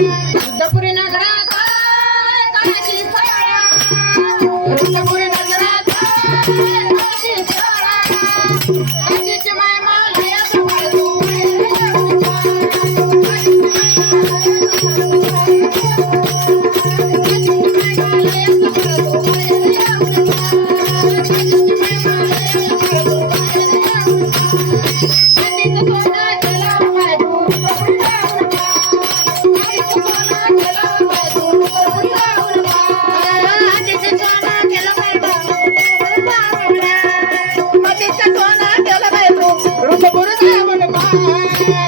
Thank you. Oh,